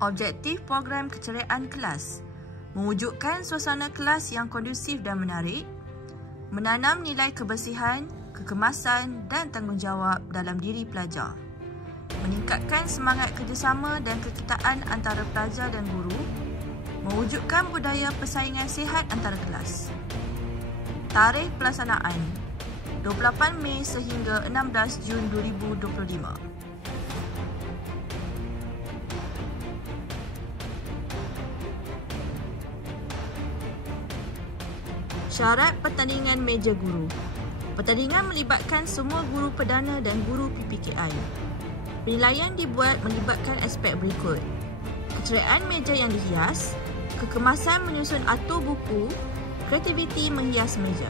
Objektif program keceriaan kelas: mewujudkan suasana kelas yang kondusif dan menarik, menanam nilai kebersihan, kekemasan dan tanggungjawab dalam diri pelajar, meningkatkan semangat kerjasama dan kekitaan antara pelajar dan guru, mewujudkan budaya persaingan sihat antara kelas. Tarikh pelaksanaan 28 Mei sehingga 16 Jun 2025. Syarat pertandingan meja guru. Pertandingan melibatkan semua guru perdana dan guru PPKI. Penilaian dibuat melibatkan aspek berikut: keceriaan meja yang dihias, kekemasan menyusun atur buku, kreativiti menghias meja.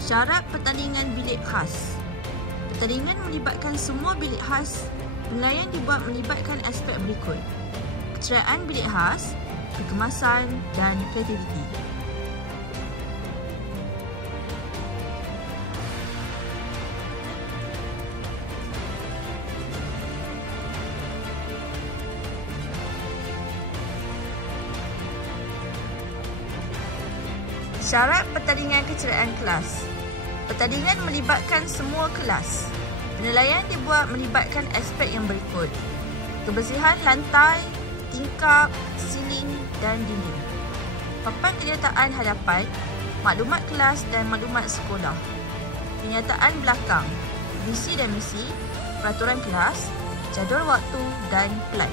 Syarat pertandingan bilik khas. Pertandingan melibatkan semua bilik khas. Penilaian dibuat melibatkan aspek berikut: keceriaan bilik khas, kekemasan dan kreativiti. Syarat pertandingan keceriaan kelas. Pertandingan melibatkan semua kelas. Penilaian dibuat melibatkan aspek yang berikut: kebersihan lantai, tingkap, siling dan dinding, papan kenyataan hadapan, maklumat kelas dan maklumat sekolah, kenyataan belakang, visi dan misi, peraturan kelas, jadual waktu dan plan.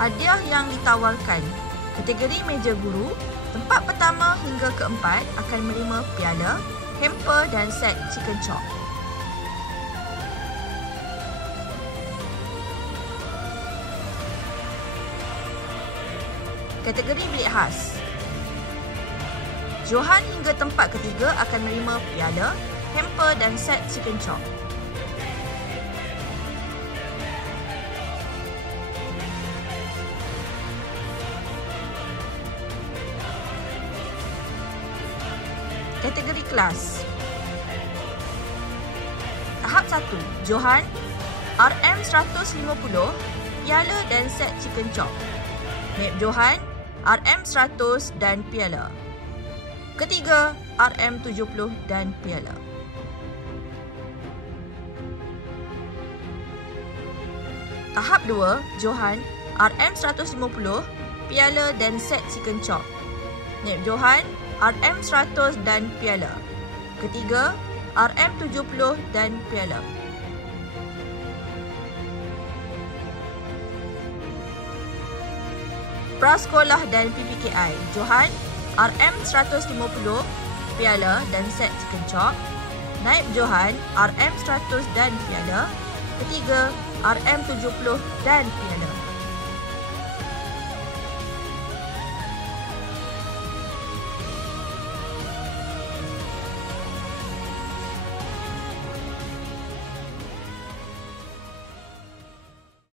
Hadiah yang ditawarkan. Kategori meja guru, tempat pertama hingga keempat akan menerima piala, hamper dan set chicken chop. Kategori bilik khas. Johan hingga tempat ketiga akan menerima piala, hamper dan set chicken chop. Kategori kelas. Tahap 1. Johan, RM 150, piala dan set chicken chop. Mek Johan, RM 100 dan piala. Ketiga, RM 70 dan piala. Tahap 2. Johan, RM 150, piala dan set chicken chop. Mek Johan, RM 100 dan piala. Ketiga, RM 70 dan piala. Prasekolah dan PPKI. Johan, RM 150, piala dan set chicken chop. Naib Johan, RM 100 dan piala. Ketiga, RM 70 dan piala.